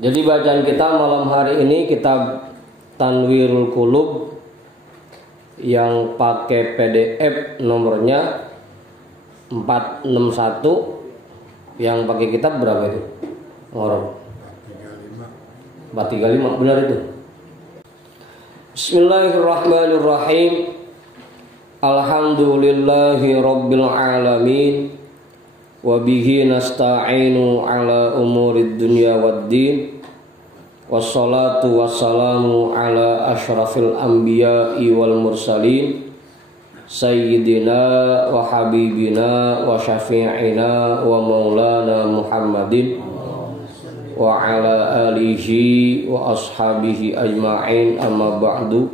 Jadi bacaan kita malam hari ini kitab Tanwirul Qulub yang pakai PDF nomornya 461. Yang pakai kitab berapa itu? Nomor 435, benar itu. Bismillahirrahmanirrahim. Alhamdulillahi rabbil alamin. Wa bihi nasta'inu ala umurid dunya waddin. Wassalatu wassalamu ala ashrafil anbiya'i wal mursalin Sayyidina wa habibina wa syafi'ina wa maulana Muhammadin wa ala alihi wa ashabihi ajma'in, amma ba'du.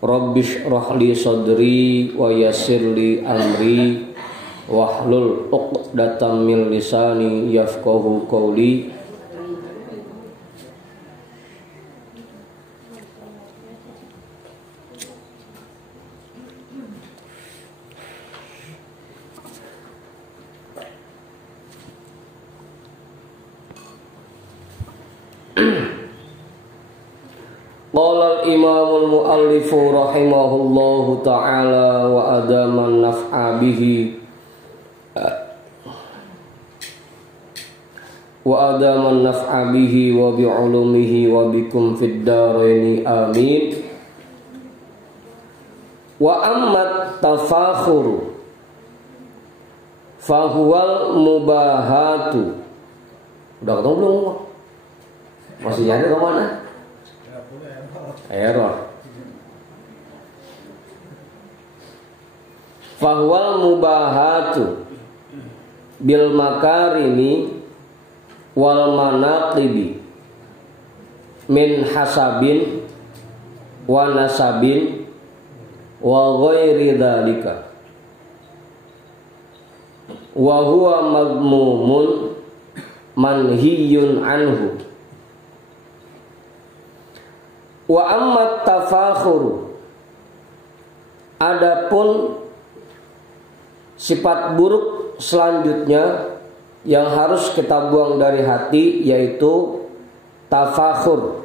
Rabbish rahli sadri wa yassirli amri wahlul 'uqdatam min lisani yafqahu qawli. Qala al-imamul muallifu rahimahullahu ta'ala wa adaman naf'a bihi wa bi'ulumihi wa bikum fid daraini amin. Wa ammat tafakhuru fahuwal mubahatu. Udah ketemu belum? Masih nyari ke mana? Error. Fahuwal mubahatu bil makarimi wal manaqibi min hasabin wa nasabin wa ghairi dzalika wa huwa madmumun manhiyun anhu. Wa ammat tafakhuru, adapun sifat buruk selanjutnya yang harus kita buang dari hati yaitu tafakhur.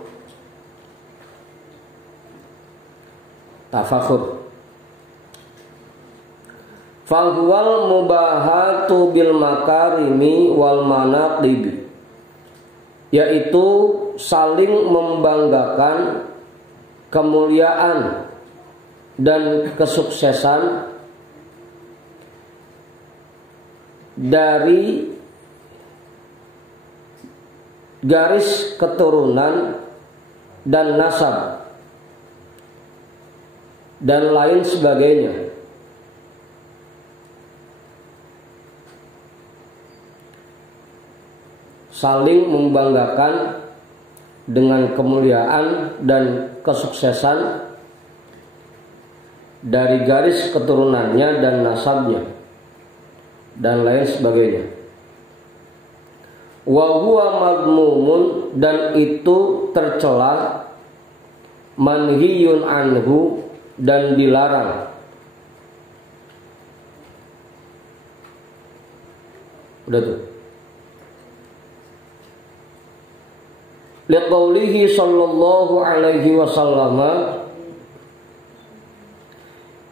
Fahuwal mubahatu bil makarimi wal manaqibi, yaitu saling membanggakan kemuliaan dan kesuksesan dari garis keturunan dan nasab dan lain sebagainya. Saling membanggakan dengan kemuliaan dan kesuksesan dari garis keturunannya dan nasabnya dan lain sebagainya. Wa huwa madmumun, dan itu tercela, manhiyun anhu, dan dilarang. Udah tuh. Liqaulihi sallallahu alaihi wasallam,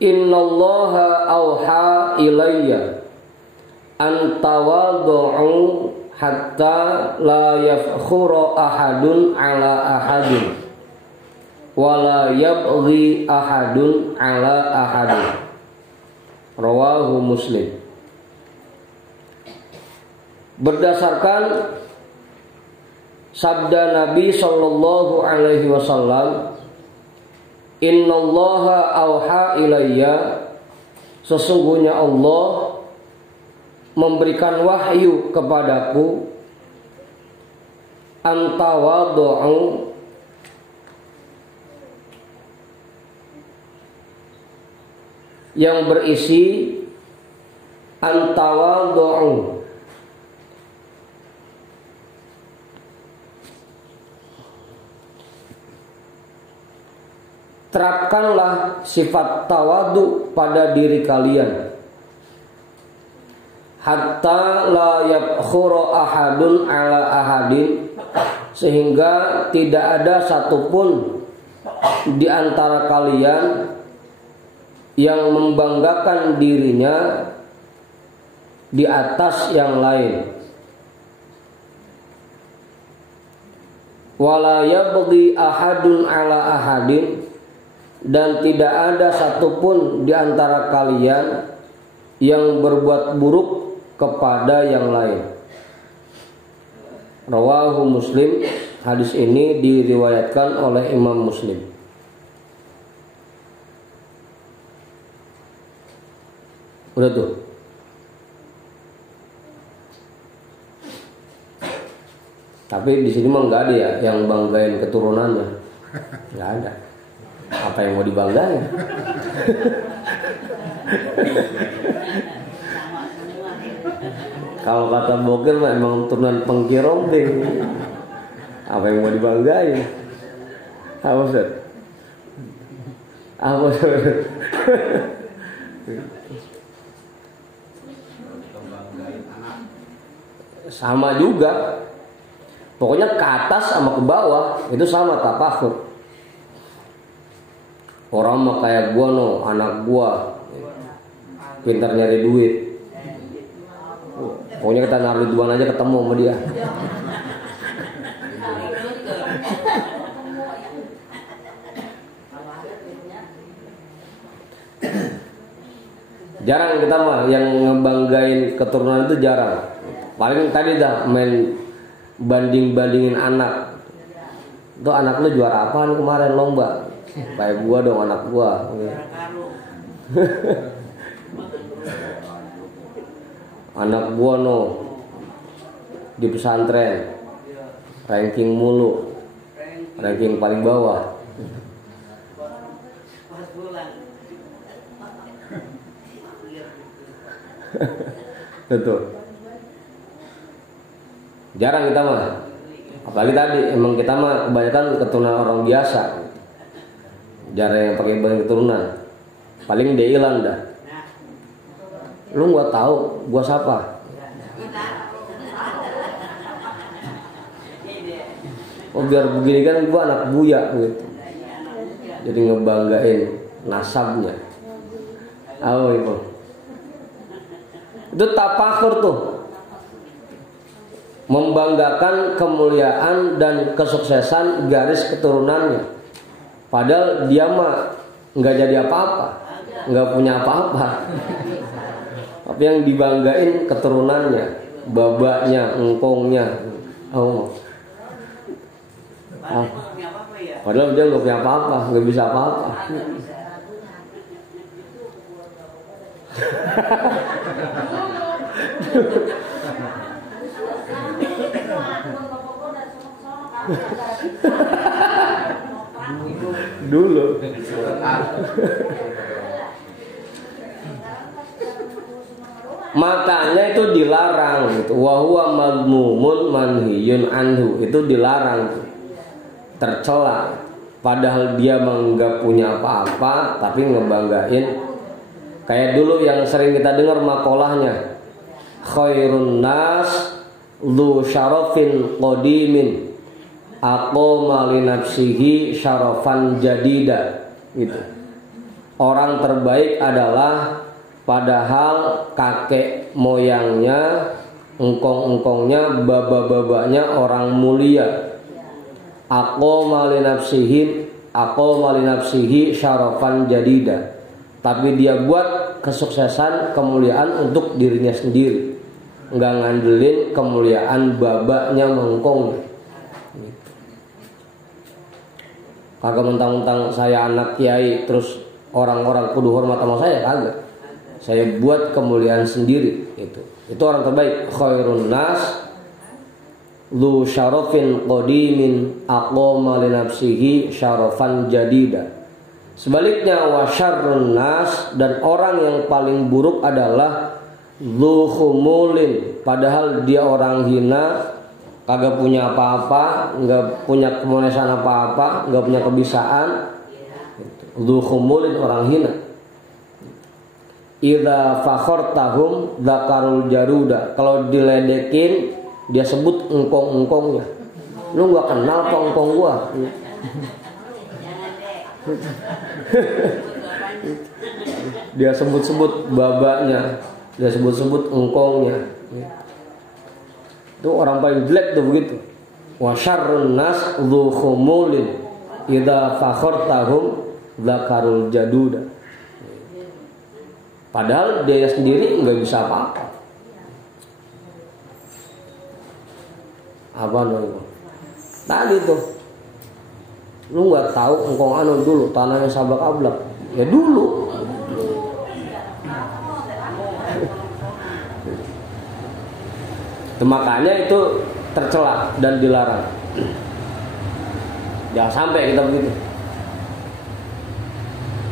innallaha auha ilayya an tawaddu'u hatta la yafkhura ahadun ala ahadin wa la yabghi ahadun ala ahadin. Rawahu Muslim. Berdasarkan sabda Nabi sallallahu alaihi wasallam, innallaha auha ilayya, sesungguhnya Allah memberikan wahyu kepadaku, antawaddu'u, yang berisi antawaddu'u, terapkanlah sifat tawadu pada diri kalian. hatta la yabkhuru ahadun ala ahadin, sehingga tidak ada satupun di antara kalian yang membanggakan dirinya di atas yang lain. Wala yabghi ahadun ala ahadin, dan tidak ada satupun di antara kalian yang berbuat buruk kepada yang lain. Rawahu Muslim. Hadis ini diriwayatkan oleh Imam Muslim. Udah tuh. Tapi di sini mah nggak ada ya yang banggain keturunannya. Nggak ada. Apa yang mau dibanggain? Kalau kata Bokir mah emang turunan pengkirombing. Apa yang mau dibanggain? Apa Ustaz? Apa Ustaz? Sama juga. Pokoknya ke atas sama ke bawah itu sama tafakhur. Orang mah kayak gua no, anak gua pintar nyari duit. Pokoknya kita naruh duan aja ketemu sama dia. Jarang kita mah yang ngebanggain keturunan itu jarang. Paling tadi dah main banding-bandingin anak. Tuh anak lu juara apaan kemarin lomba? Kayak gua dong anak gua. Anak gua no di pesantren ranking mulu, ranking paling bawah. Betul. Jarang kita mah. Apalagi tadi emang kita mah kebanyakan keturunan orang biasa. Jarang yang pakai barang keturunan. Paling deilan dah. Lu gak tahu gua siapa? Oh biar begini kan gua anak buya gitu. Jadi ngebanggain nasabnya. Oh itu. Itu tafakhur tuh. Membanggakan kemuliaan dan kesuksesan garis keturunannya. Padahal dia mah nggak jadi apa-apa, nggak punya apa-apa. Tapi yang dibanggain keturunannya, babaknya, engkongnya. Oh. Padahal dia nggak punya apa-apa, nggak bisa apa-apa. Dulu. Makanya itu dilarang gitu. Wa huwa madmumun manhiyun anhu. Itu dilarang tuh. Tercela. Padahal dia enggak punya apa-apa tapi ngebanggain. Kayak dulu yang sering kita dengar makolahnya. Khairun nas lu syarafin qadimin aqama li nafsihi syarafan jadida gitu. Orang terbaik adalah padahal kakek moyangnya, engkong-engkongnya, baba-babanya orang mulia. Aqama li nafsihi syarafan jadida. Tapi dia buat kesuksesan, kemuliaan untuk dirinya sendiri. Enggak ngandelin kemuliaan babaknya, mengkongnya. Kagak mentang-mentang saya anak kiai terus orang-orang kudu hormat sama saya, kagak. Saya buat kemuliaan sendiri itu. Itu orang terbaik. Khairun nas lu syarafin qadimin aqama li nafsihi syarafan jadida. Sebaliknya wa syarrun nas, dan orang yang paling buruk adalah lu khumulin, padahal dia orang hina, kagak punya apa-apa, enggak punya kemuliaan apa-apa, enggak punya kebisaan. Lu khumulin, orang hina. idza fakhartahum dzakarul jaruda. Kalau diledekin dia sebut engkong-engkongnya. Lu nggak kenal engkong gua. Dia sebut-sebut babanya, dia sebut-sebut engkongnya. Itu orang paling jelek tuh begitu. Wa syarrun nas dzu khumulin idza fakhartahum dzakarul jaduda. Padahal dia sendiri nggak bisa apa-apa. Apa namanya? Tadi tuh, lu nggak tahu engkong anu dulu tanahnya sablak-ablak. Ya dulu. Makanya itu tercela dan dilarang. Jangan sampai kita begitu.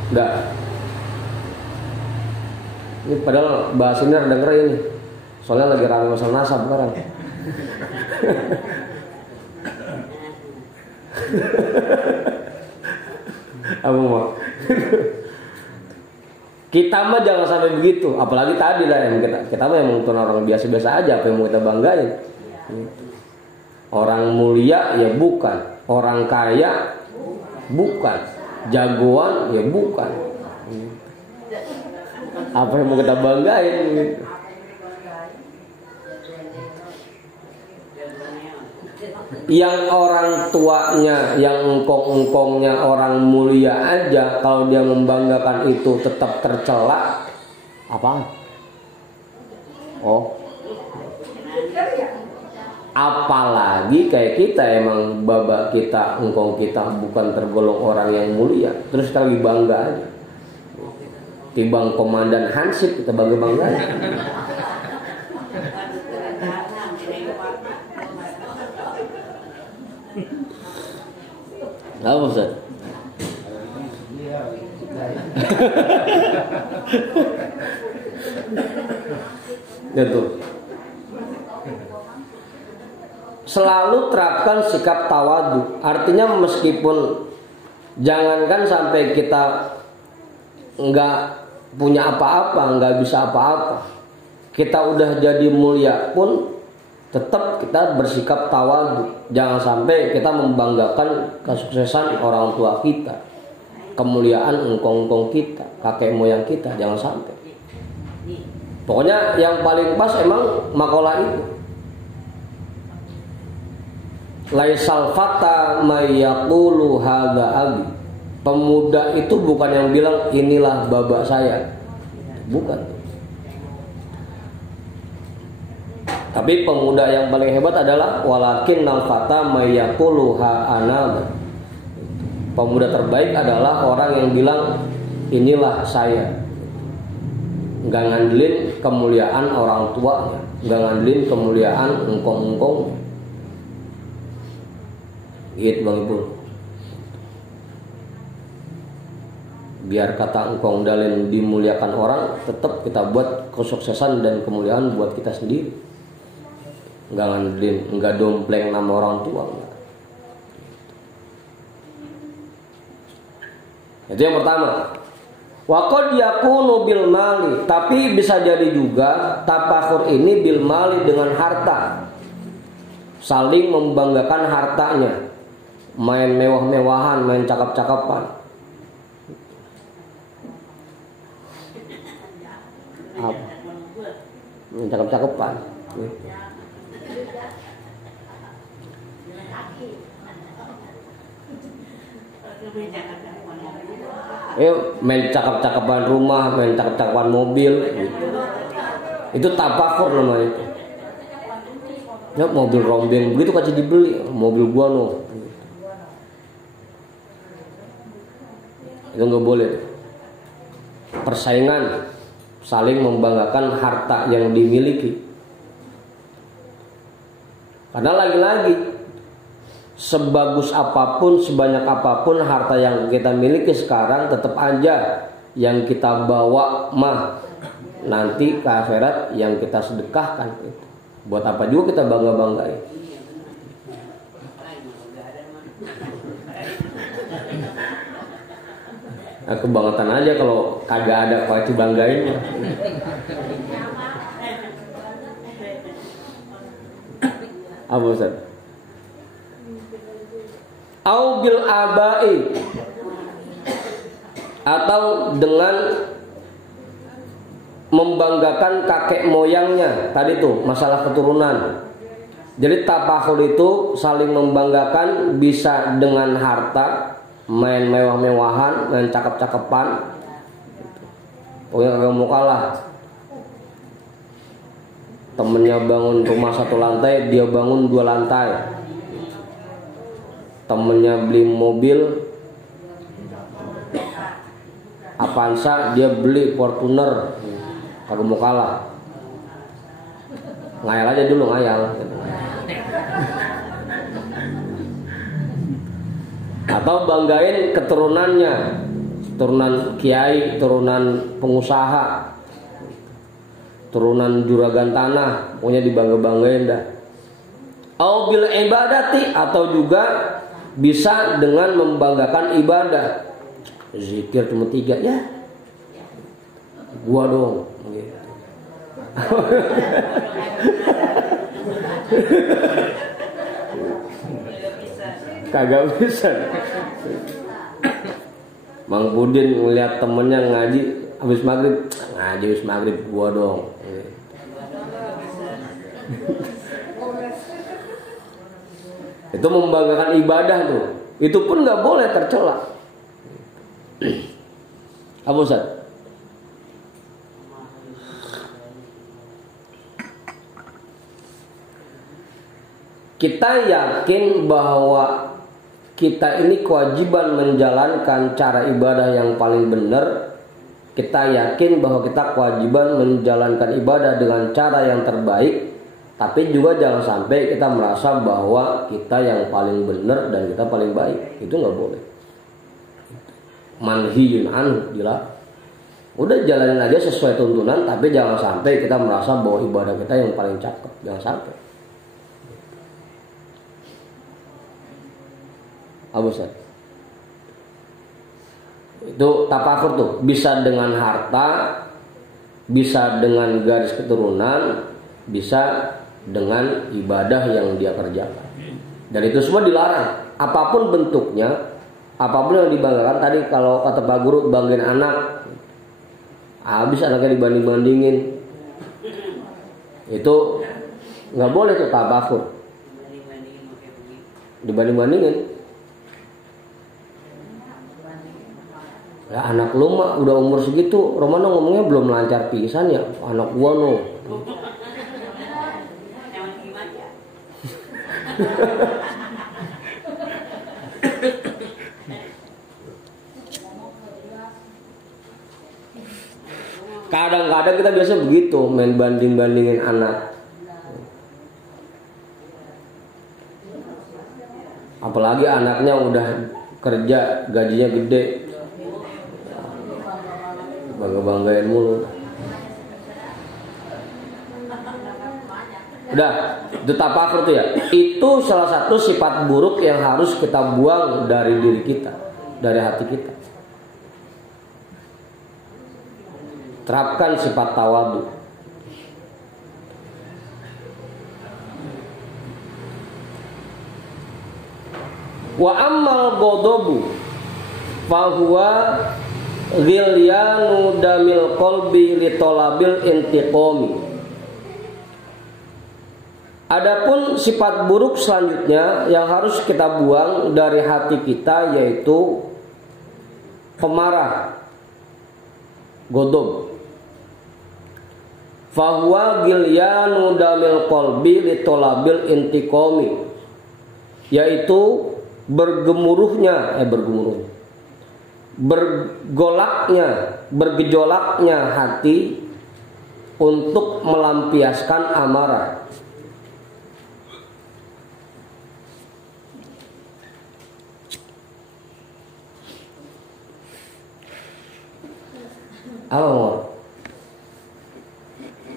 Enggak. Ini padahal bahas ini rada ngeri ini. Soalnya lagi ramai masalah nasab sekarang. Apa mau? Kita mah jangan sampai begitu. Apalagi tadi lah yang kita mah yang orang biasa-biasa aja. Apa yang mau kita banggain? Orang mulia ya bukan, orang kaya bukan, jagoan ya bukan. Apa yang mau kita banggain? Yang orang tuanya, yang engkong-engkongnya orang mulia aja, kalau dia membanggakan itu tetap tercela, apa? Oh, apalagi kayak kita emang baba kita, engkong kita bukan tergolong orang yang mulia, terus kita lagi bangga aja. Tibang komandan Hansip kita bangga-bangga. Apa Ustaz? Itu. Selalu terapkan sikap tawadu. Artinya meskipun jangankan sampai kita enggak punya apa-apa, enggak bisa apa-apa, kita udah jadi mulia pun tetap kita bersikap tawadu. Jangan sampai kita membanggakan kesuksesan orang tua kita, kemuliaan engkong-engkong kita, kakek moyang kita. Jangan sampai. Pokoknya yang paling pas emang makalah itu. Laisal fata may yaqulu hadza abi. Pemuda itu bukan yang bilang inilah baba saya. Bukan. Tapi pemuda yang paling hebat adalah walakin nal fata may yaqulu ha ana. Pemuda terbaik adalah orang yang bilang inilah saya. Enggak ngandelin kemuliaan orang tuanya, enggak ngandelin kemuliaan engkong-engkong. Gitu Bang Ibu. Biar kata engkong dalin dimuliakan orang, tetap kita buat kesuksesan dan kemuliaan buat kita sendiri. Enggak ngandelin, enggak dompleng nama orang tua. Itu yang pertama. Wa qad yakunu bil mali, tapi bisa jadi juga tafakhur ini bil mali dengan harta. Saling membanggakan hartanya. Main mewah-mewahan, main cakap-cakapan. Apa? Main cakap-cakapan. Main cakap-cakapan rumah, main cakap-cakapan mobil. Itu tafakhur namanya itu. Ya mobil rombeng begitu kasih dibeli, mobil gua no. Itu nggak boleh. Persaingan, saling membanggakan harta yang dimiliki. Karena lagi-lagi sebagus apapun, sebanyak apapun harta yang kita miliki sekarang, tetap aja yang kita bawa mah nanti ke akhirat yang kita sedekahkan. Buat apa juga kita bangga-banggain. Kebangetan aja kalau kagak ada kuaci banggain. Apa Ustaz? Au bil abai, atau dengan membanggakan kakek moyangnya. Tadi tuh masalah keturunan. Jadi tafakhur itu saling membanggakan, bisa dengan harta, main mewah-mewahan, main cakep-cakepan. Pokoknya kagak mau kalah. Temennya bangun rumah 1 lantai, dia bangun 2 lantai. Temennya beli mobil Avanza, dia beli Fortuner. Kagak mau kalah. Ngayal aja dulu, ngayal. Atau banggain keturunannya, turunan kiai, turunan pengusaha, turunan juragan tanah, pokoknya dibangga-banggain dah. Au bil ibadati, atau juga bisa dengan membanggakan ibadah. Zikir cuma 3 ya, gua dong gitu. Kagak bisa. Mang Budin ngeliat temennya ngaji habis maghrib, gua dong. Itu membanggakan ibadah tuh. Itu pun nggak boleh tercela. Apa Ustaz? Kita yakin bahwa kita ini kewajiban menjalankan cara ibadah yang paling benar. Kita yakin bahwa kita kewajiban menjalankan ibadah dengan cara yang terbaik. Tapi juga jangan sampai kita merasa bahwa kita yang paling benar dan kita paling baik. Itu nggak boleh. Manhiyun anhu, gila. Udah jalanin aja sesuai tuntunan, tapi jangan sampai kita merasa bahwa ibadah kita yang paling cakep. Jangan sampai. Abu Ustaz. Itu tafakur tuh, bisa dengan harta, bisa dengan garis keturunan, bisa dengan ibadah yang dia kerjakan. Dan itu semua dilarang. Apapun bentuknya, apapun yang dibanggakan. Tadi kalau kata Pak Guru, banggain anak, habis anaknya dibanding-bandingin, itu nggak boleh tuh tafakur. Dibanding-bandingin. Ya anak lu mah udah umur segitu, Romano ngomongnya belum lancar pisan ya, anak gua no. Kadang-kadang kita biasa begitu, main banding-bandingin anak. Apalagi anaknya udah kerja, gajinya gede, bangga-banggain mulu. Udah, itu tafakur tuh ya. Itu salah satu sifat buruk yang harus kita buang dari diri kita, dari hati kita. Terapkan sifat tawadu. Wa ammal ghadabu fahuwa ghilyanu damil qalbi li talabil intiqami. Adapun sifat buruk selanjutnya yang harus kita buang dari hati kita yaitu pemarah, ghadab. Fahuwa ghilyanu damil qalbi li talabil intiqami, yaitu bergejolaknya hati untuk melampiaskan amarah.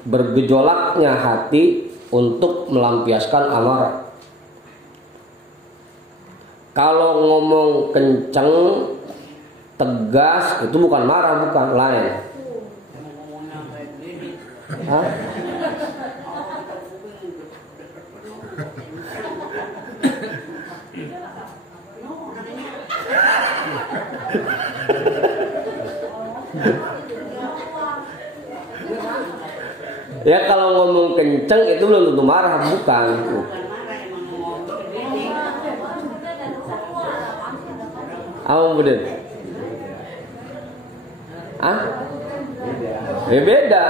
Bergejolaknya hati untuk melampiaskan amarah. Kalau ngomong kenceng tegas, itu bukan marah, bukan, lain. Hah? Ya kalau ngomong kenceng itu belum tentu marah, bukan. Apa bener? Ah? Ya beda.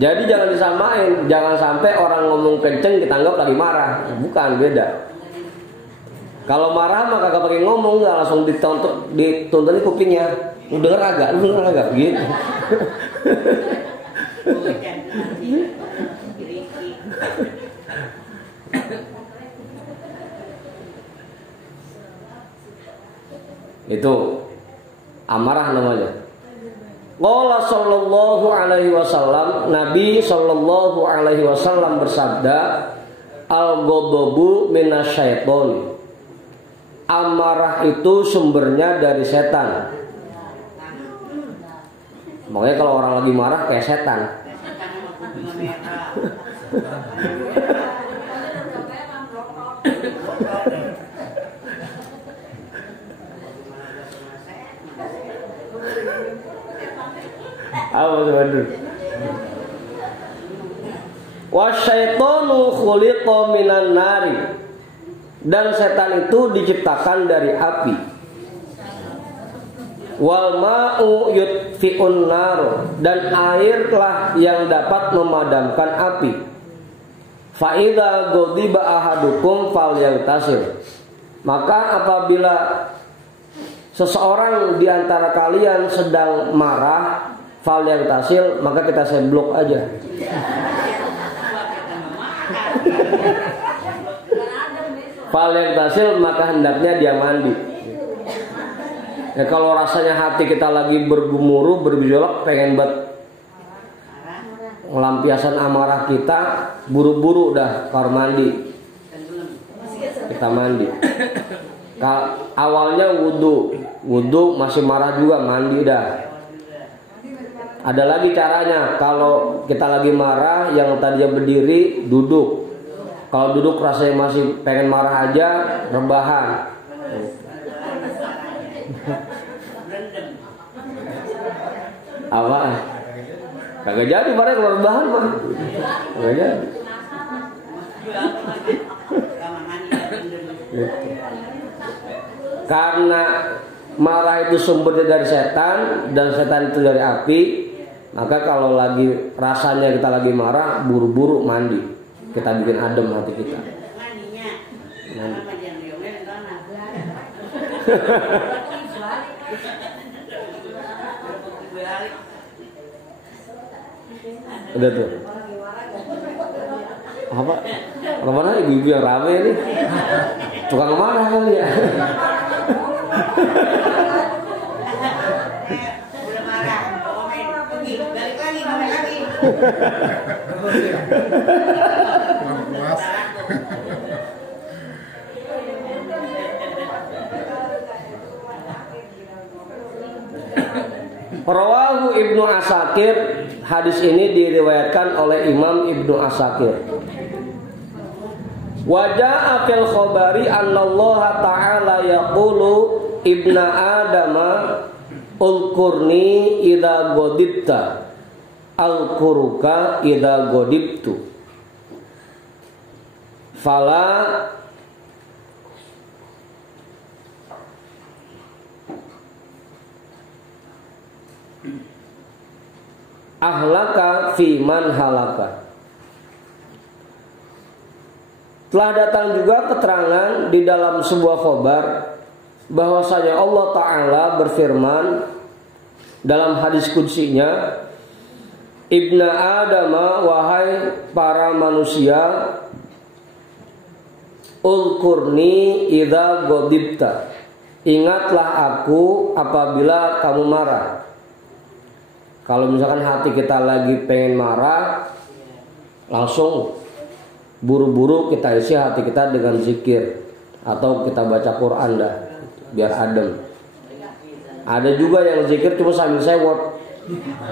Jadi jangan disamain, jangan sampai orang ngomong kenceng kita anggap lagi marah, bukan, beda. Kalau marah maka gak pakai ngomong, nggak langsung ditontonin kupingnya. Lu denger agak, gitu. Itu amarah namanya. Qala sallallahu alaihi wasallam, Nabi sallallahu alaihi wasallam bersabda, al-ghadabu minasyaiton. Amarah itu sumbernya dari setan. Makanya kalau orang lagi marah kayak setan. Apa sebenarnya? Wasyaitonu khuliqa minan nari. Dan setan itu diciptakan dari api. Wal ma'u yutfi'un nar. Dan airlah yang dapat memadamkan api. Fa idza ghadiba ahadukum falyagtasil. Maka apabila seseorang di antara kalian sedang marah, falyagtasil, maka kita seblok aja. Falyagtasil, maka hendaknya dia mandi. Ya kalau rasanya hati kita lagi bergemuruh, bergejolak, pengen buat ngelampiasan amarah kita, buru-buru dah kamar mandi. Kita mandi. Awalnya wudu masih marah juga, mandi dah. Ada lagi caranya, kalau kita lagi marah, yang tadinya berdiri duduk. Kalau duduk rasanya masih pengen marah aja, rebahan. Apa? Kagak jadi marah kalau rebahan mah. Kagak jadi. Karena marah itu sumbernya dari setan dan setan itu dari api, maka kalau lagi rasanya kita lagi marah, buru-buru mandi. Kita bikin adem hati kita. Mandi. Udah tuh. Apa? Kemana ibu-ibu yang rame nih? Tukang marah kali ya. Udah marah, pergi, balik lagi. Rawahu Ibnu Asakir. Hadis ini diriwayatkan oleh Imam Ibnu Asakir. Waja'a fil khabari annallaha ta'ala yaqulu ibna adama ulkurni idza godibta alkuruka idza godibtu fala ahlaka fi man halaka. Telah datang juga keterangan di dalam sebuah khobar bahwasanya Allah Ta'ala berfirman dalam hadis qudsinya, Ibna Adama, wahai para manusia, ulkurni idza godibta, ingatlah aku apabila kamu marah. Kalau misalkan hati kita lagi pengen marah, langsung buru-buru kita isi hati kita dengan zikir atau kita baca Quran dah, biar adem. Ada juga yang zikir cuma sambil sewot.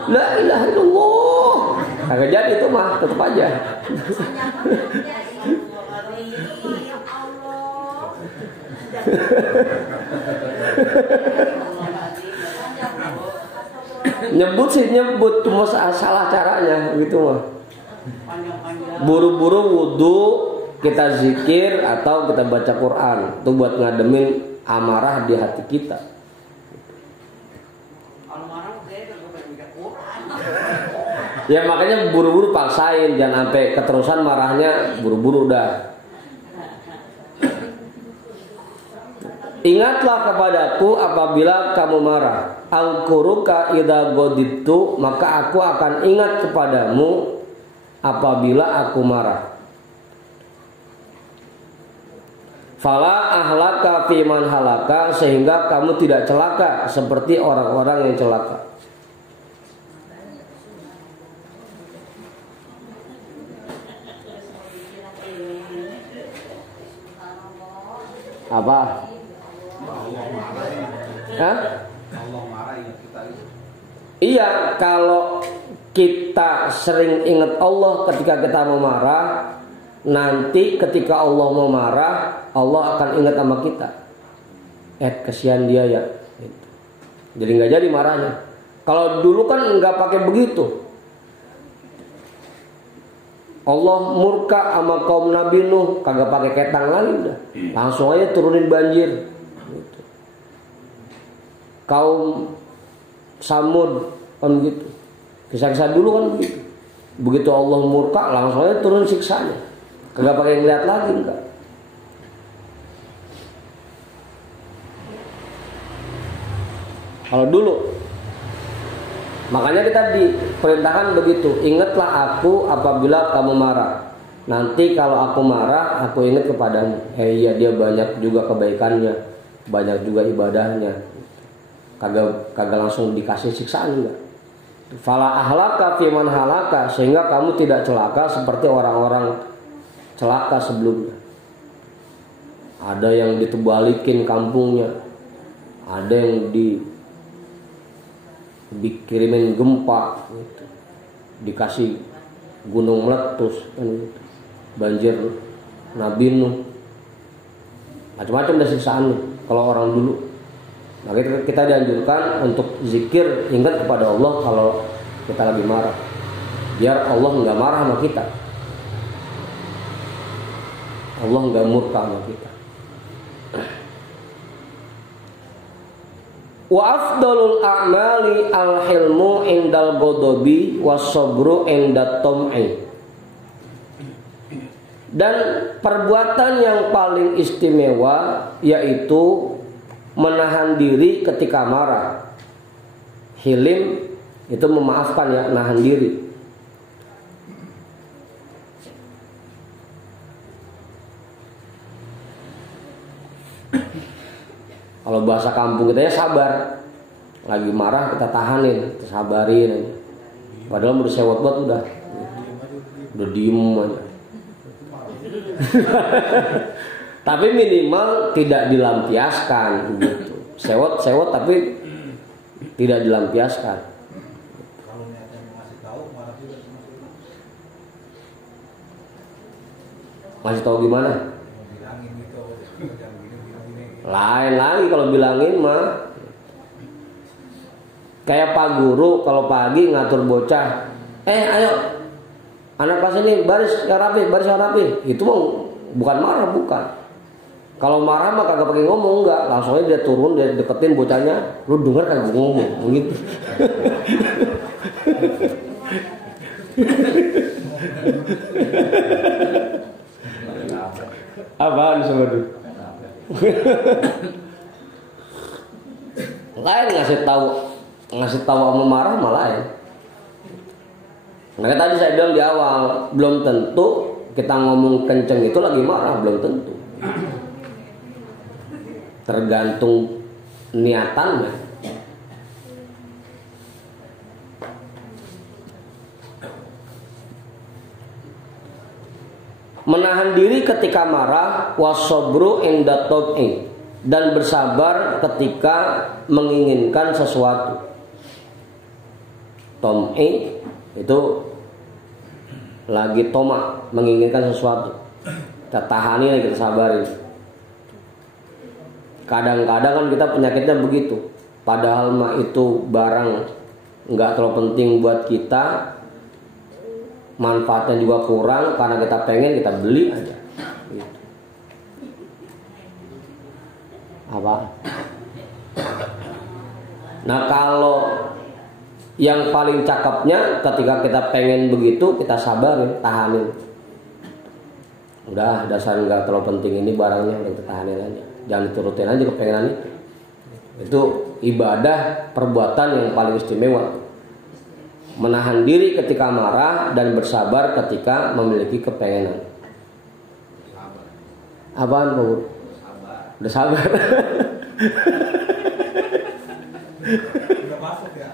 La ilaha illallah. Kagak jadi itu mah, tetap aja. Nyebut sih nyebut, cuma salah caranya gitu mah. Buru-buru wudu kita zikir atau kita baca Quran itu buat ngademin amarah di hati kita. Ya makanya buru-buru paksain, jangan sampai keterusan marahnya, buru-buru udah. Ingatlah kepadaku apabila kamu marah. Al-Quruka idza ghadibtu, maka aku akan ingat kepadamu apabila aku marah. Fala ahlaka fiman halaka, sehingga kamu tidak celaka seperti orang-orang yang celaka. Apa? Hah? Iya, kalau kita sering ingat Allah ketika kita mau marah, nanti ketika Allah mau marah, Allah akan ingat sama kita. Kesian dia ya. Jadi nggak jadi marahnya. Kalau dulu kan nggak pakai begitu. Allah murka sama kaum Nabi Nuh, kagak pakai ketang lagi udah. Langsung aja turunin banjir. Gitu. Kaum Samud kan begitu. Kisah-kisah dulu kan begitu. Begitu Allah murka, langsung aja turun siksanya. Kagak pakai ngeliat lagi enggak. Kalau dulu, makanya kita diperintahkan begitu. Ingatlah aku apabila kamu marah. Nanti kalau aku marah, aku ingat kepadamu. Iya, dia banyak juga kebaikannya, banyak juga ibadahnya. Kagak langsung dikasih siksaan enggak. Fala ahlaka fiman halaka, sehingga kamu tidak celaka seperti orang-orang celaka sebelumnya. Ada yang ditebalikin kampungnya, ada yang dikirimin gempa gitu. Dikasih gunung meletus kan gitu. Banjir Nabi Nuh, macam-macam dah siksaan kalau orang dulu. Maka kita dianjurkan untuk zikir, ingat kepada Allah kalau kita lagi marah, biar Allah nggak marah sama kita, Allah nggak murka sama kita. Wa afdalul a'mali al-hilmu indal ghadabi was-sabru indat tam'i. Dan perbuatan yang paling istimewa yaitu menahan diri ketika marah. Hilim itu memaafkan ya, nahan diri. Kalau bahasa kampung kita ya sabar. Lagi marah kita tahanin, kita sabarin. Padahal udah sewot buat udah diem aja. Tapi minimal tidak dilampiaskan gitu. Sewot tapi tidak dilampiaskan. Masih tahu gimana? Lain lagi kalau bilangin mah. Kayak Pak Guru kalau pagi ngatur bocah, ayo anak kelas ini baris yang rapi. Itu mah bukan marah, bukan. Kalau marah mah kagak pakai ngomong, enggak, langsung aja dia turun, dia deketin bocahnya, lu denger kagak ngomong, begitu. Apaan sebenarnya? Lain ngasih tahu sama marah malah lain. Nah tadi saya bilang di awal, belum tentu kita ngomong kenceng itu lagi marah, belum tentu. Tergantung niatannya. Menahan diri ketika marah, wasobru inda tob'in, dan bersabar ketika menginginkan sesuatu. Tom'i itu lagi tomak, menginginkan sesuatu. Kita tahani, kita sabarin. Kadang-kadang kan kita penyakitnya begitu. Padahal mah itu barang nggak terlalu penting buat kita, manfaatnya juga kurang, karena kita pengen, kita beli aja. Gitu. Apa? Nah, kalau yang paling cakepnya ketika kita pengen begitu, kita sabarin, tahanin. Udah, dasar nggak terlalu penting ini barangnya, udah kita tahanin aja. Jangan diturutin aja kepengenan itu. Itu ibadah perbuatan yang paling istimewa. Menahan diri ketika marah dan bersabar ketika memiliki kepengenan. Apaan, Pak? Udah sabar. Udah masuk ya.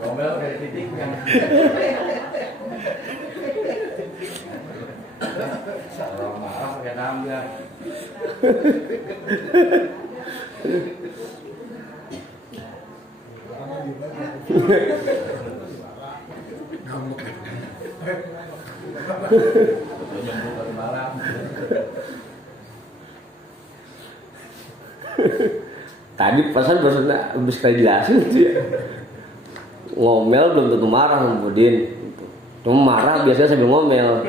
Ngomel dari titiknya. Kalau marah pakai nambah. Tadi pesan habis kali jelasin itu ya. Ngomel belum tentu marah, Budin. Cuma marah biasanya sambil ngomel.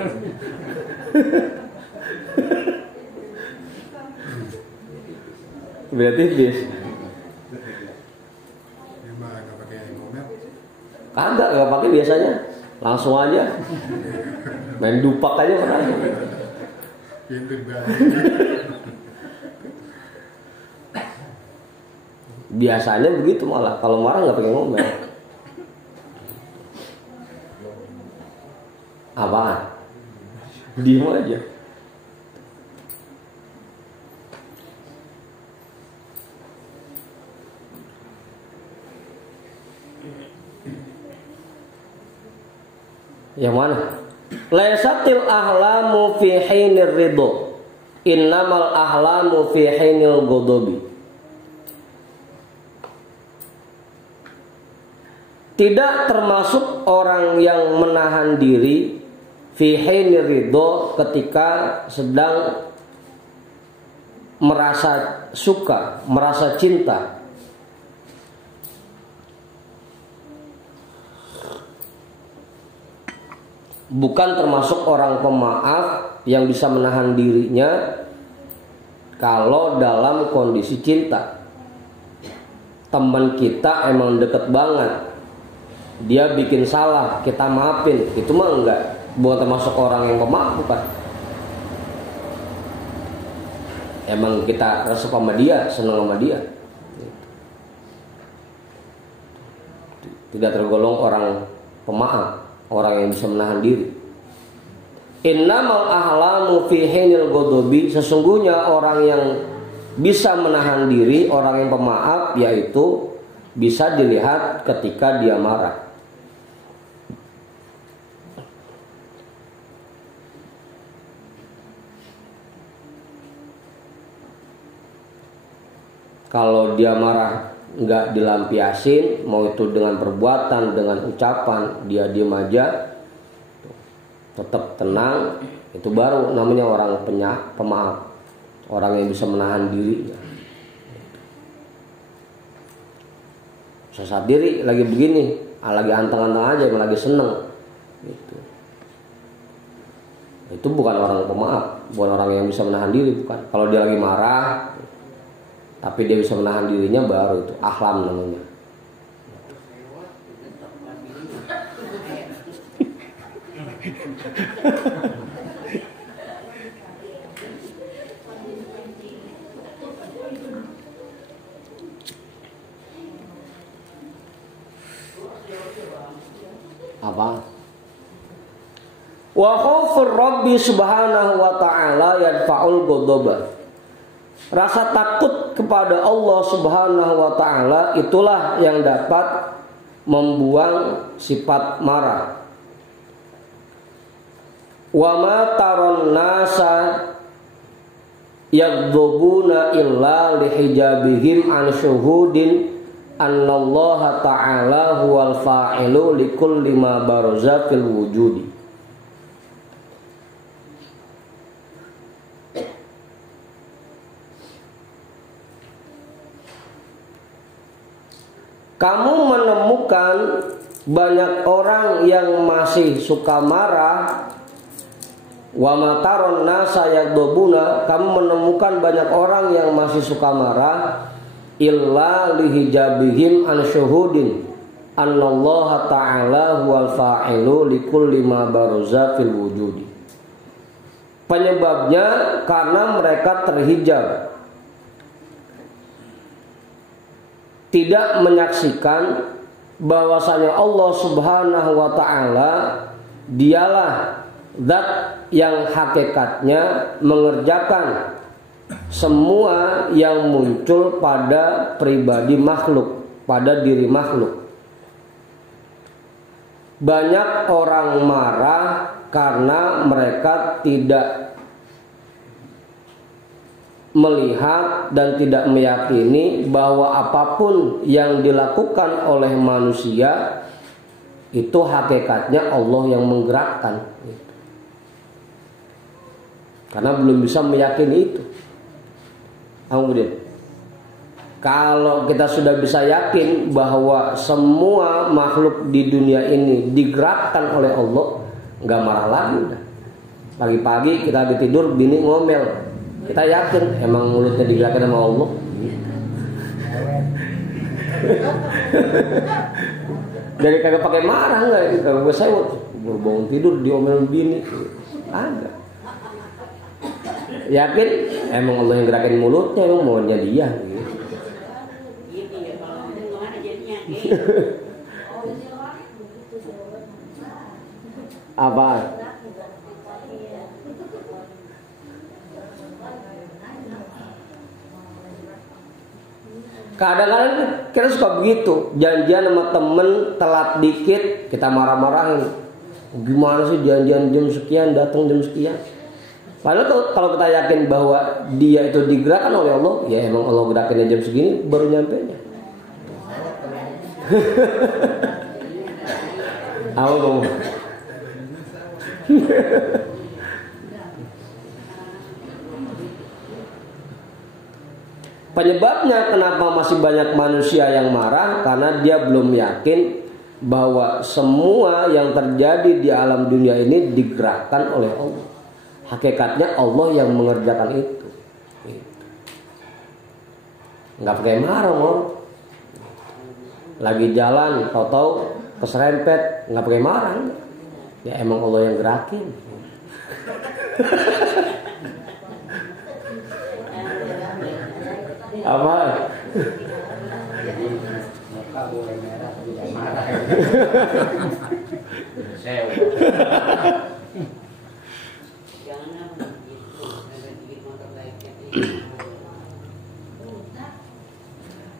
Berarti bis. Kagak, nggak pakai biasanya. Langsung aja. Main dupak aja pernah. Biasanya begitu malah. Kalau marah nggak pakai ngomel. Apaan? Diem aja. Yang mana? Laisatil ahlamu fi hinir ridho, innamal ahlamu fi hinil ghadabi. Tidak termasuk orang yang menahan diri fi hinir ridho ketika sedang merasa suka, merasa cinta. Bukan termasuk orang pemaaf yang bisa menahan dirinya kalau dalam kondisi cinta. Teman kita emang deket banget, dia bikin salah, kita maafin, itu mah enggak, bukan termasuk orang yang pemaaf, bukan. Emang kita rasa sama dia, senang sama dia, tidak tergolong orang pemaaf, orang yang bisa menahan diri. Innamal ahlamu fi hinil ghadabi, sesungguhnya orang yang bisa menahan diri, orang yang pemaaf, yaitu bisa dilihat ketika dia marah. Kalau dia marah nggak dilampiasin, mau itu dengan perbuatan, dengan ucapan, dia diem aja, tetap tenang, itu baru namanya orang pemaaf, orang yang bisa menahan diri. Sesaat diri lagi begini, lagi anteng-anteng aja, lagi seneng, gitu. Itu bukan orang pemaaf, bukan orang yang bisa menahan diri, bukan. Kalau dia lagi marah, tapi dia bisa menahan dirinya, baru itu ahlam namanya. Apa? Wa khaufur Rabbi subhanahu wa ta'ala yadfa'ul ghadaba. Rasa takut kepada Allah subhanahu wa ta'ala itulah yang dapat membuang sifat marah. Wa ma taron nasa yaghdabuna illa lihijabihim an syuhudin annallaha ta'ala huwal fa'ilu likulli ma baraza fil wujudi. Kamu menemukan banyak orang yang masih suka marah. Wa mataron nasa yaghdabuna, kamu menemukan banyak orang yang masih suka marah illa lihijabihim an syuhudin annallaha ta'ala huwal fa'ilu likulli ma baraza fil wujudi. Penyebabnya karena mereka terhijab, tidak menyaksikan bahwasanya Allah subhanahu wa ta'ala dialah zat yang hakikatnya mengerjakan semua yang muncul pada pribadi makhluk, pada diri makhluk. Banyak orang marah karena mereka tidak melihat dan tidak meyakini bahwa apapun yang dilakukan oleh manusia itu hakikatnya Allah yang menggerakkan. Karena belum bisa meyakini itu. Kemudian, kalau kita sudah bisa yakin bahwa semua makhluk di dunia ini digerakkan oleh Allah, nggak marah lagi udah. Pagi-pagi kita lagi tidur, bini ngomel, kita yakin emang mulutnya digerakkan sama Allah. Jadi kagak pakai marah nggak? Kalau gue sewot, gue bangun tidur diomelin bini, ada. Yakin emang Allah yang gerakin mulutnya, emang maunya dia gitu. Apa? Kadang-kadang kita suka begitu, janjian sama temen telat dikit kita marah-marahin. Gimana sih janjian jam sekian datang jam sekian? Padahal kalau kita yakin bahwa dia itu digerakkan oleh Allah, ya emang Allah gerakinnya jam segini baru nyampe nya. Apa kamu? Penyebabnya kenapa masih banyak manusia yang marah, karena dia belum yakin bahwa semua yang terjadi di alam dunia ini digerakkan oleh Allah. Hakikatnya Allah yang mengerjakan itu. Nggak pakai marah, orang. Lagi jalan, tahu-tahu keserempet, nggak pakai marah. Ya emang Allah yang gerakin. Apa? Jadi muka boleh merah tidak marah. Saya.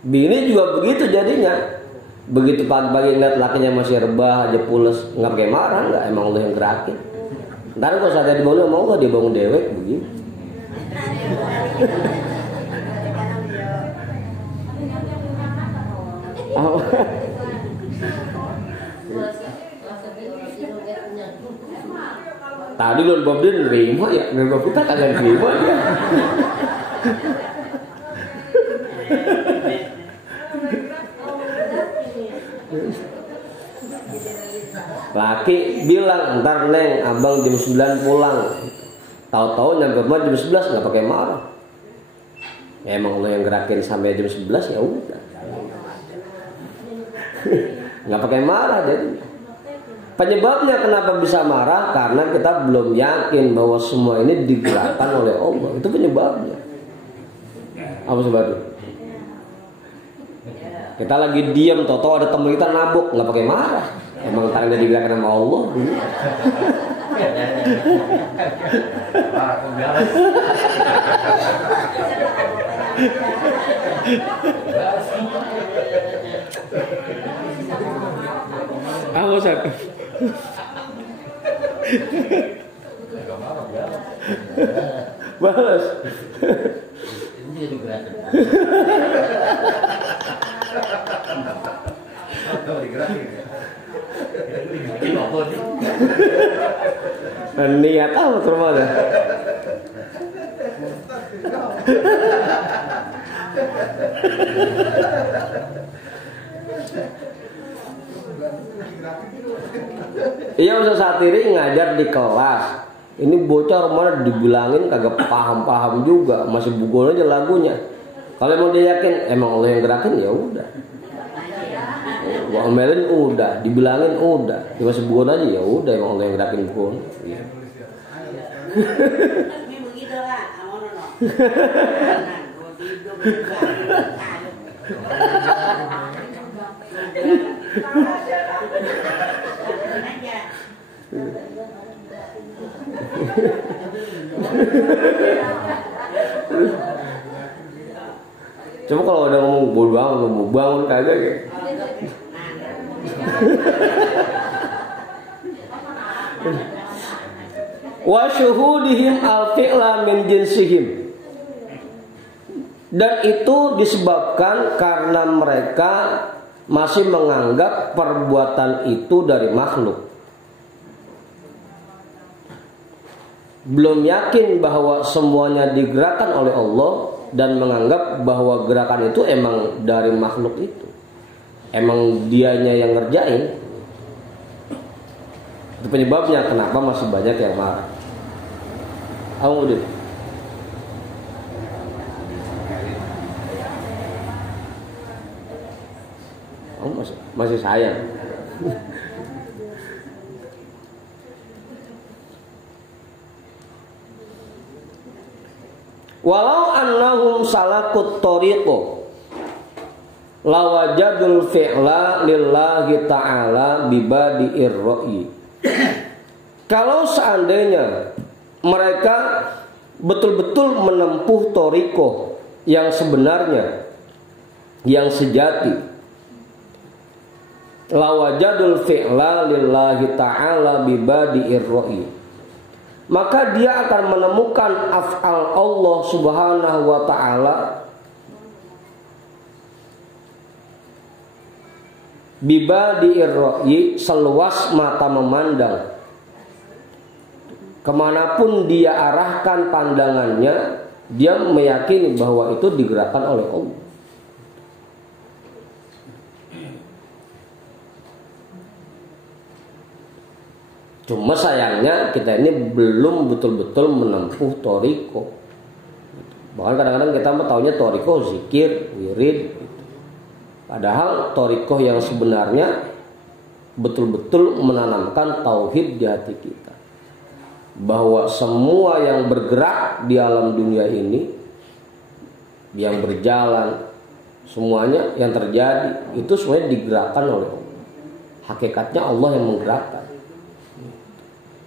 Bini juga begitu jadinya. Begitu pagi-pagi ngeliat lakinya masih rebah aja pules, nggak pakai marah, nggak, emang Allah yang gerakin. Ntar kalau saatnya dibangun sama Allah, dia bangun dewek begini. Tadi Don Bob dia nerima ya, Don Bob kita kagak nerima dia. Laki bilang, ntar Neng, abang jam 9 pulang. Tahu-tahu nyampe rumah jam 11 nggak pakai marah. Ya, emang Allah yang gerakin sampai jam 11 ya udah. Nggak pakai marah jadi. Penyebabnya kenapa bisa marah? Karena kita belum yakin bahwa semua ini digerakkan oleh Allah. Itu penyebabnya. Apa sebabnya? Kita lagi diam, tahu-tahu ada teman kita nabok, nggak pakai marah. Emang tangannya digerakkan sama Allah. Aku bilang. Ustaz. Balas. Ini juga. Niat apa rumah dah? Iya Ustaz Satiri ngajar di kelas. Ini bocah mana dibilangin kagak paham-paham juga, masih bugol aja lagunya. Kalau mau dia yakin emang Allah yang gerakin ya udah. Gua omelin udah, dibilangin udah, dia masih bugol aja ya udah emang Allah yang gerakin bugol. Iya. Ini begitu lah, amono no. Coba kalau ada ngomong bodoh bangun kagak ya. Wa syuhudihim al-fi'la min jinsihim. Dan itu disebabkan karena mereka masih menganggap perbuatan itu dari makhluk. Belum yakin bahwa semuanya digerakkan oleh Allah dan menganggap bahwa gerakan itu emang dari makhluk itu. Emang dianya yang ngerjain. Itu penyebabnya kenapa masih banyak yang marah. Audit. Masih sayang. Walau annahum salakut tariqo lawajadul fi'la lillahi ta'ala bibadi'ir ra'i. Kalau seandainya mereka betul-betul menempuh tariqo yang sebenarnya, yang sejati, lawajadul fi'la lillahi ta'ala bibadi'ir ra'i, maka dia akan menemukan af'al Allah subhanahu wa ta'ala bibadi'ir ra'i, seluas mata memandang. Kemanapun dia arahkan pandangannya, dia meyakini bahwa itu digerakkan oleh Allah. Cuma sayangnya kita ini belum betul-betul menempuh toriko. Bahkan kadang-kadang kita taunya toriko zikir, wirid. Padahal toriko yang sebenarnya betul-betul menanamkan tauhid di hati kita. Bahwa semua yang bergerak di alam dunia ini, yang berjalan, semuanya yang terjadi itu semuanya digerakkan oleh Allah. Hakikatnya Allah yang menggerakkan.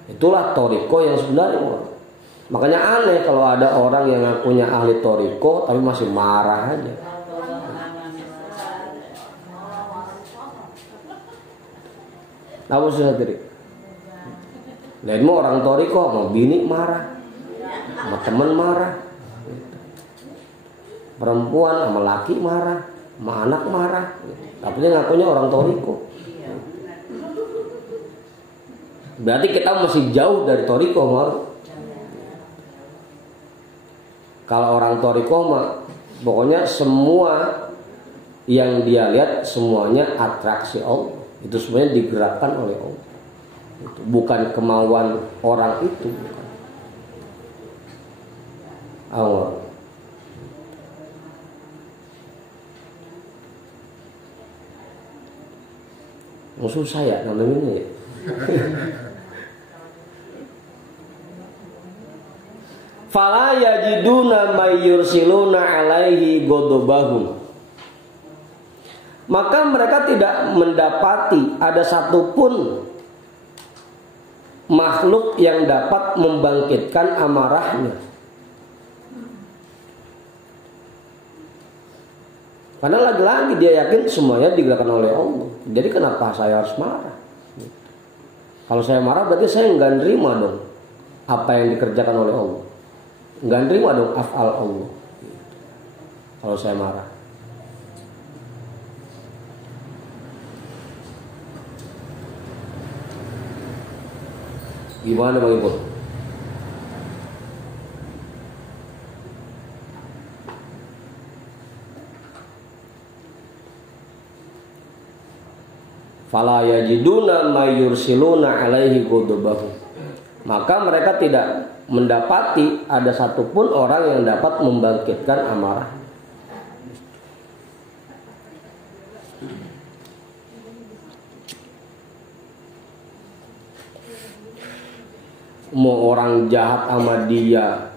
Itulah toriko yang sebenarnya. Makanya aneh kalau ada orang yang ngakunya ahli toriko tapi masih marah aja. Apa susah diri? Lain mau orang toriko mau bini marah, sama temen marah, perempuan sama laki marah, sama anak marah. Tapi dia ngakunya orang toriko. Berarti kita masih jauh dari toriko mah. Kalau orang toriko mah, pokoknya semua yang dia lihat semuanya atraksi Allah. Itu semuanya digerakkan oleh Allah. Itu bukan kemauan orang itu. Allah. Musuh saya namanya ya. Fala yajiduna mayyursiluna alaihi godobahum. Maka mereka tidak mendapati ada satupun makhluk yang dapat membangkitkan amarahnya. Karena lagi-lagi dia yakin semuanya digerakkan oleh Allah. Jadi kenapa saya harus marah? Kalau saya marah berarti saya nggak nerima dong apa yang dikerjakan oleh Allah. Nggak nerima dong af'al Allah. Kalau saya marah. Gimana Bang Ibu? Fala yajiduna mayursiluna alaihi ghadabahu. Maka mereka tidak mendapati ada satupun orang yang dapat membangkitkan amarah. Mau orang jahat sama dia,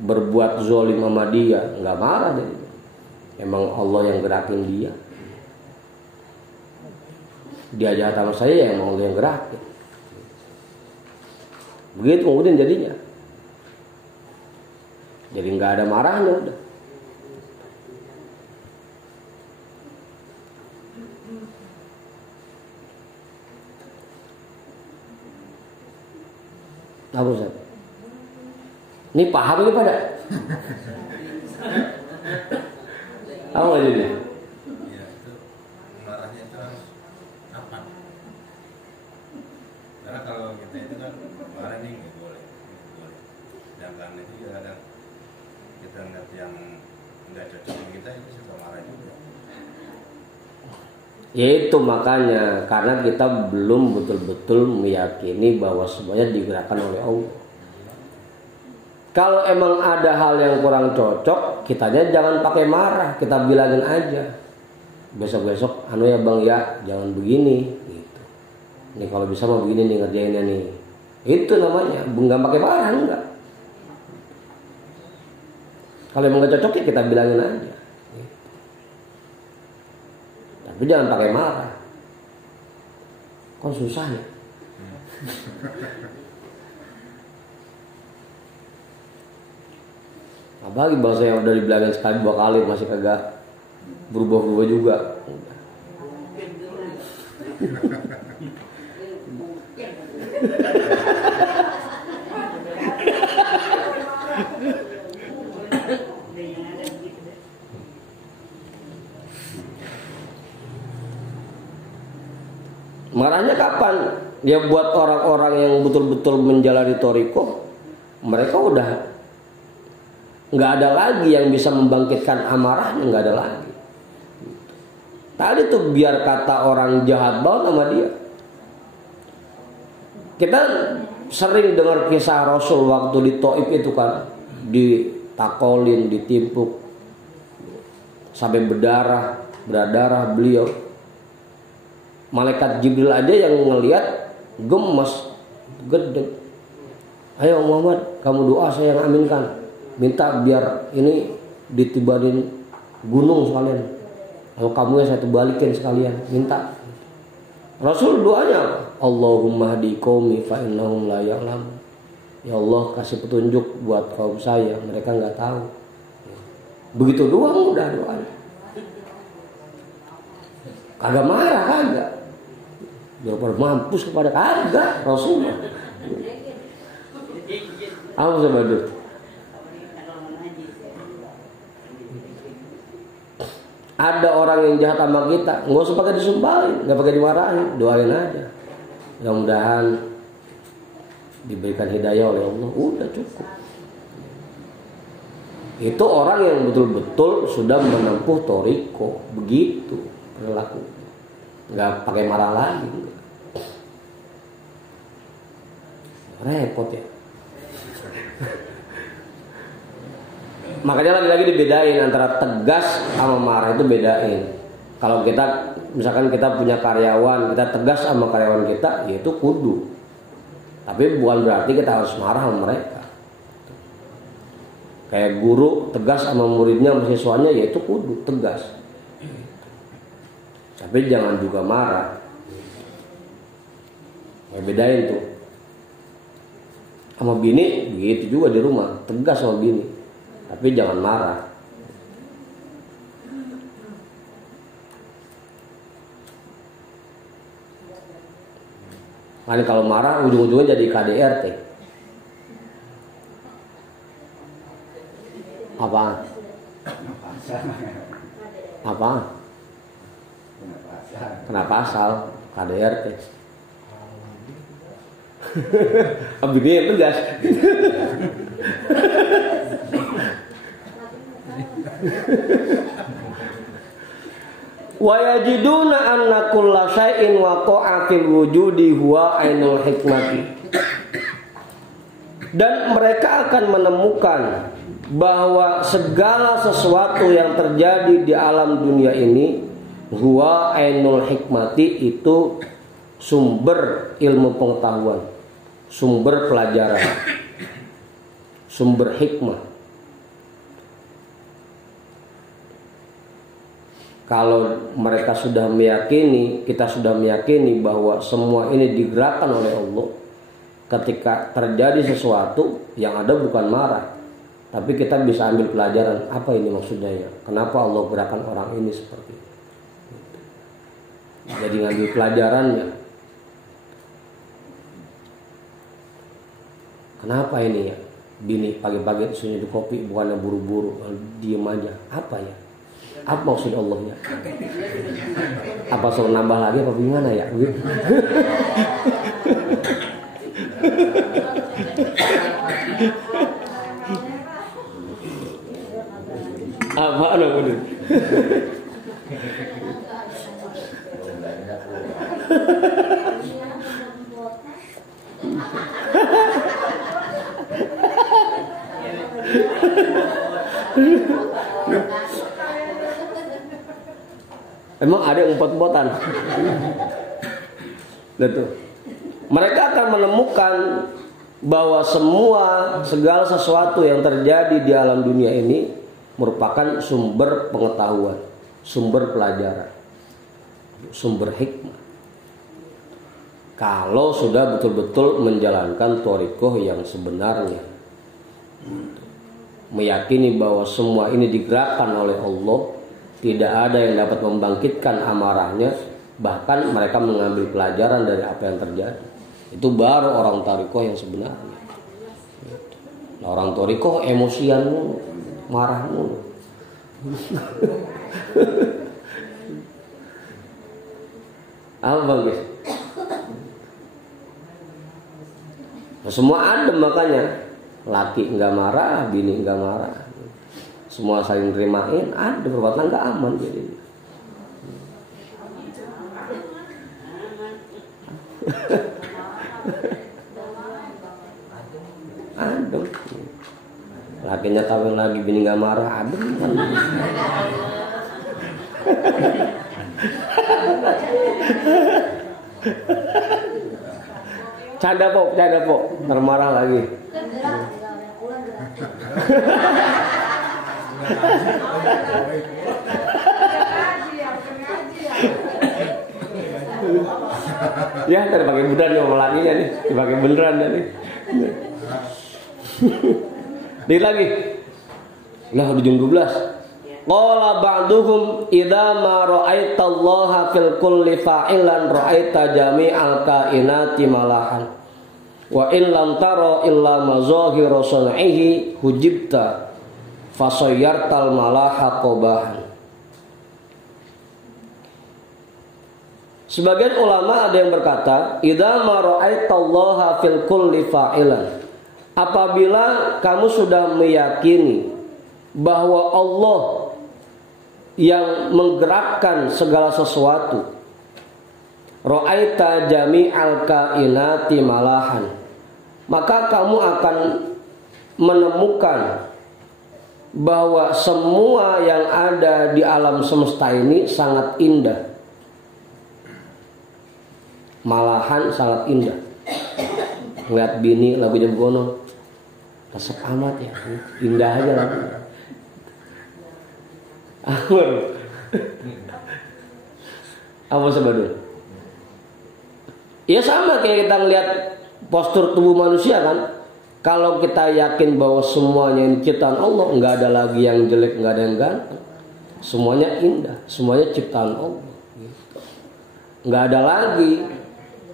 berbuat zolim sama dia, nggak marah deh. Emang Allah yang gerakin dia. Dia jahat sama saya ya emang Allah yang gerakin. Begitu kemudian jadinya. Jadi nggak ada marahnya udah. Apa Ustaz? Ini paham ini pada? Apa nggak jadi? Ya itu marahnya itu harus apa? Karena kalau kita itu kan marah nih nggak boleh. Sedangkan itu ya ada kita ngeliat yang nggak cocok dengan kita itu suka marah juga. Yaitu makanya karena kita belum betul-betul meyakini bahwa semuanya digerakkan oleh Allah. Kalau emang ada hal yang kurang cocok, kitanya jangan pakai marah, kita bilangin aja. Besok-besok anu ya Bang ya, jangan begini gitu. Nih kalau bisa mau begini nih ngerjainnya nih. Itu namanya, enggak pakai marah enggak. Kalau emang gak cocok ya kita bilangin aja. Tapi jangan pakai marah. Kok susah ya? Apalagi bahasa yang udah dibilangin sekali 2 kali masih kagak berubah-ubah juga. Marahnya kapan? Ya buat orang-orang yang betul-betul menjalani thariqah, mereka udah nggak ada lagi yang bisa membangkitkan amarahnya, nggak ada lagi. Tadi tuh biar kata orang jahat banget sama dia. Kita sering dengar kisah Rasul waktu di Taif itu kan, ditakolin, ditimpuk sampai berdarah beliau. Malaikat Jibril aja yang ngelihat gemes, gede. Ayo Muhammad, kamu doa saya yang aminkan. Minta biar ini ditibarin gunung sekalian. Kalau kamu ya saya balikin sekalian, minta. Rasul doanya, Allahumma hdi qaumi fa innahum la ya'lamun. Ya Allah kasih petunjuk buat kaum saya, mereka nggak tahu. Begitu doang udah doanya. Kagak marah kagak. Biar pada mampus kepada kagak Rasulullah. Apa sebab ada orang yang jahat sama kita, nggak usah pakai disumpahin, nggak pakai dimarahin, doain aja. Mudah-mudahan diberikan hidayah oleh Allah, udah cukup. Itu orang yang betul-betul sudah menempuh thariqah, begitu perilaku, nggak pakai marah lagi. Repot ya. Makanya lagi-lagi dibedain antara tegas sama marah, itu bedain. Kalau kita misalkan kita punya karyawan, kita tegas sama karyawan kita, yaitu kudu. Tapi bukan berarti kita harus marah sama mereka. Kayak guru tegas sama muridnya, sama siswanya, yaitu kudu tegas. Tapi jangan juga marah. Bedain tuh. Sama bini begitu juga di rumah, tegas sama bini, tapi jangan marah. Karena kalau marah ujung-ujungnya jadi KDRT. Apaan? Apaan? Kenapa asal KDRT? Abdi yang tegas. Wa yajiduna anna kulla syai'in waqa'a fil wujudi huwa ainul hikmati. Dan mereka akan menemukan bahwa segala sesuatu yang terjadi di alam dunia ini huwa ainul hikmati, itu sumber ilmu pengetahuan, sumber pelajaran, sumber hikmah. Kalau mereka sudah meyakini, kita sudah meyakini bahwa semua ini digerakkan oleh Allah, ketika terjadi sesuatu yang ada bukan marah, tapi kita bisa ambil pelajaran, apa ini maksudnya ya? Kenapa Allah gerakan orang ini seperti itu? Jadi ngambil pelajarannya. Kenapa ini ya? Bini pagi-pagi senyum kopi, bukannya buru-buru, diem aja. Apa ya? Apa maksud Allahnya? Apa suruh nambah lagi apa gimana ya? Apa namanya? Emang ada yang empot-empotan? Betul. Mereka akan menemukan bahwa segala sesuatu yang terjadi di alam dunia ini merupakan sumber pengetahuan, sumber pelajaran, sumber hikmah. Kalau sudah betul-betul menjalankan thariqah yang sebenarnya, meyakini bahwa semua ini digerakkan oleh Allah, tidak ada yang dapat membangkitkan amarahnya, bahkan mereka mengambil pelajaran dari apa yang terjadi. Itu baru orang thariqah yang sebenarnya. Nah, orang thariqah emosian mulu, marah mulu. Apa guys? Nah, semua adem makanya. Laki nggak marah, bini nggak marah. Semua saling terimain, ada perbuatan nggak aman jadi. Adem. Lakinya kawin lagi, bini nggak marah, adem kan. Canda po, termarah lagi. Ya, tadi pakai beneran sama lakinya nih, dipakai beneran nih. Di lagi. Lah udah jam 12. Qala ba'duhum idza ma ra'aita Allah fil kulli fa'ilan ra'aita jami'al kainati malahan. Wa in lam tara illa mazahira sun'ihi hujibta fasayyartal malaha qabahan. Sebagian ulama ada yang berkata, idza ma ra'aitallaha fil kulli fa'ilan. Apabila kamu sudah meyakini bahwa Allah yang menggerakkan segala sesuatu, ra'aita jami'al kainati malahan, maka kamu akan menemukan bahwa semua yang ada di alam semesta ini sangat indah. Malahan sangat indah. Ngeliat bini lagunya Bono, resep amat ya, indah aja lagunya. Apa sebadul? Ya sama kayak kita ngeliat postur tubuh manusia kan, Kalau kita yakin bahwa semuanya ini ciptaan Allah, nggak ada lagi yang jelek, nggak ada yang ganteng, semuanya indah, semuanya ciptaan Allah. Nggak ada lagi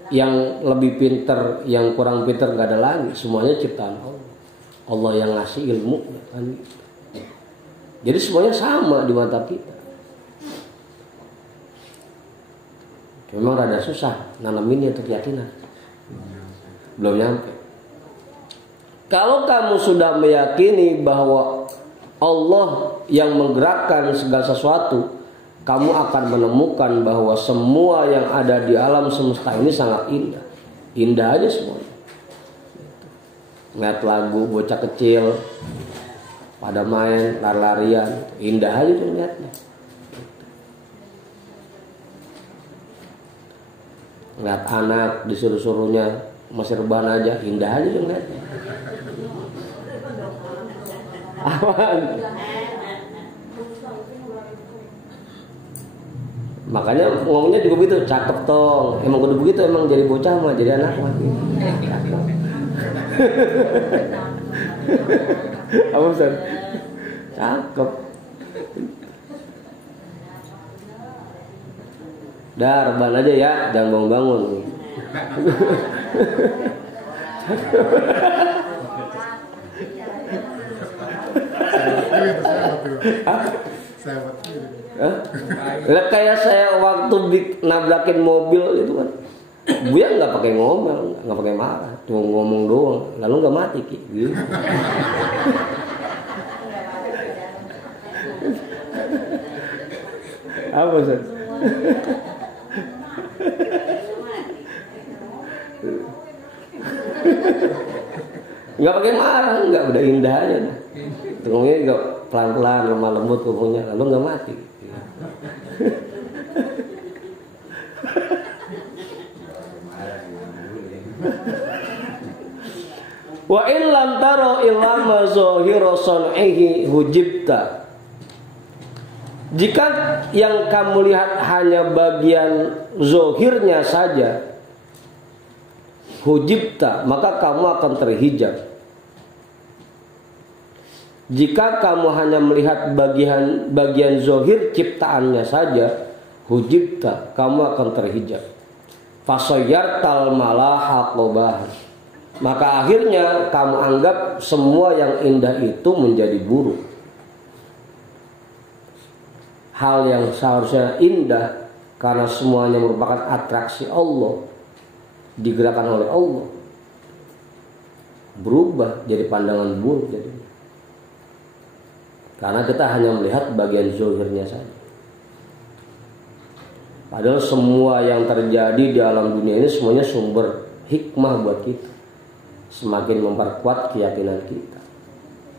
yang lebih pinter, yang kurang pinter, nggak ada lagi, semuanya ciptaan Allah. Allah yang ngasih ilmu, kan? Jadi semuanya sama di mata kita. Memang rada susah nanamin itu keyakinan, belum nyampe. Kalau kamu sudah meyakini bahwa Allah yang menggerakkan segala sesuatu, kamu akan menemukan bahwa semua yang ada di alam semesta ini sangat indah. Indah aja semuanya. Ngeliat lagu bocah kecil pada main lari-larian, indah aja tuh lihatnya. Ngeliat anak disuruh-suruhnya masih rebahan aja, indah aja tuh lihatnya. Makanya ngomongnya juga begitu, cakep tong. Emang kudu begitu, emang jadi bocah mah, jadi anak mah. Apa Ustaz? Cakep. Dah rebahan aja ya, jangan bangun-bangun. Kayak saya waktu nabrakin mobil itu kan, Buya nggak pakai ngomel, nggak pakai marah, cuma ngomong doang, lalu nggak mati gitu. Apa sih? Nggak pakai marah, nggak, udah indah aja. Ngomongnya juga pelan-pelan, lemah lembut ngomongnya, lalu nggak mati. Wa in lam taro illa ma zahira sun'ihi hujibta. Jika yang kamu lihat hanya bagian zohirnya saja, hujibta, maka kamu akan terhijab. Jika kamu hanya melihat bagian zohir ciptaannya saja, hujibta, kamu akan terhijab. Fasayyartal malaha qabahan. Maka akhirnya kamu anggap semua yang indah itu menjadi buruk. Hal yang seharusnya indah karena semuanya merupakan atraksi Allah, digerakkan oleh Allah, berubah jadi pandangan buruk jadi. Karena kita hanya melihat bagian zahirnya saja. Padahal semua yang terjadi di alam dunia ini semuanya sumber hikmah buat kita. Semakin memperkuat keyakinan kita,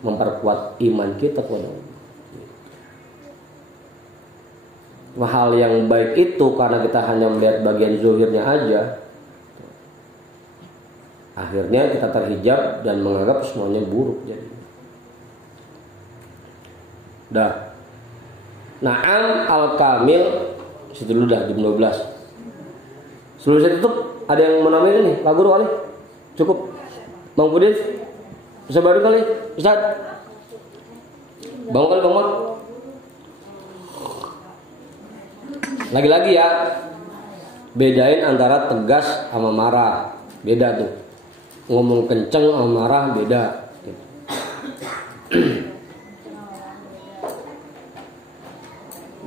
memperkuat iman kita kepada Allah. Hal yang baik itu karena kita hanya melihat bagian zahirnya aja, akhirnya kita terhijab dan menganggap semuanya buruk jadi. Dah. Naam al-kamil situ dulu dah jam 12. Sebelum saya tutup ada yang mau nambahin nih, Pak Guru kali? Cukup. Bang Budin bisa baru kali? Ustaz? Bang kali Bang Mat? Lagi-lagi ya, bedain antara tegas sama marah. Beda tuh. Ngomong kenceng sama marah beda.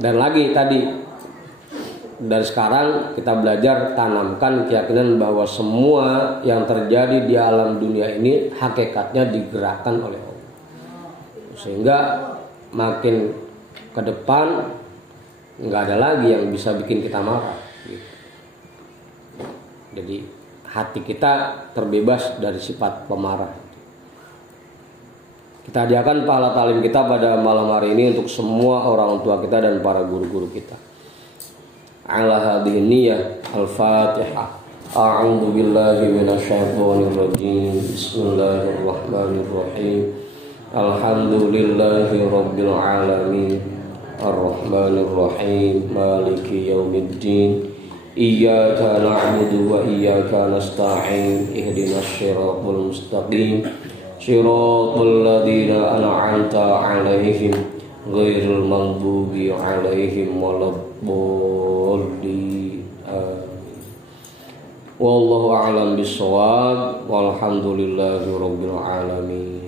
Dan lagi tadi, dari sekarang kita belajar tanamkan keyakinan bahwa semua yang terjadi di alam dunia ini hakikatnya digerakkan oleh Allah. Sehingga makin ke depan nggak ada lagi yang bisa bikin kita marah. Jadi hati kita terbebas dari sifat pemarah. Kita hadiahkan pahala talim kita pada malam hari ini untuk semua orang tua kita dan para guru-guru kita. Ala hadhihi niyyah al-Fatihah. A'udzu billahi minasyaitonir rajim. Bismillahirrahmanirrahim. Alhamdulillahi rabbil alamin. Ar-Rahmanir Rahim. Maliki yaumiddin. Iyyaka na'budu wa iyyaka nasta'in. Ihdinas shiratal mustaqim. Shiratal ladzina an'amta 'alaihim ghairil maghdubi 'alaihim waladdallin. Wallahu a'lam bissawab. Walhamdulillahi rabbil alamin.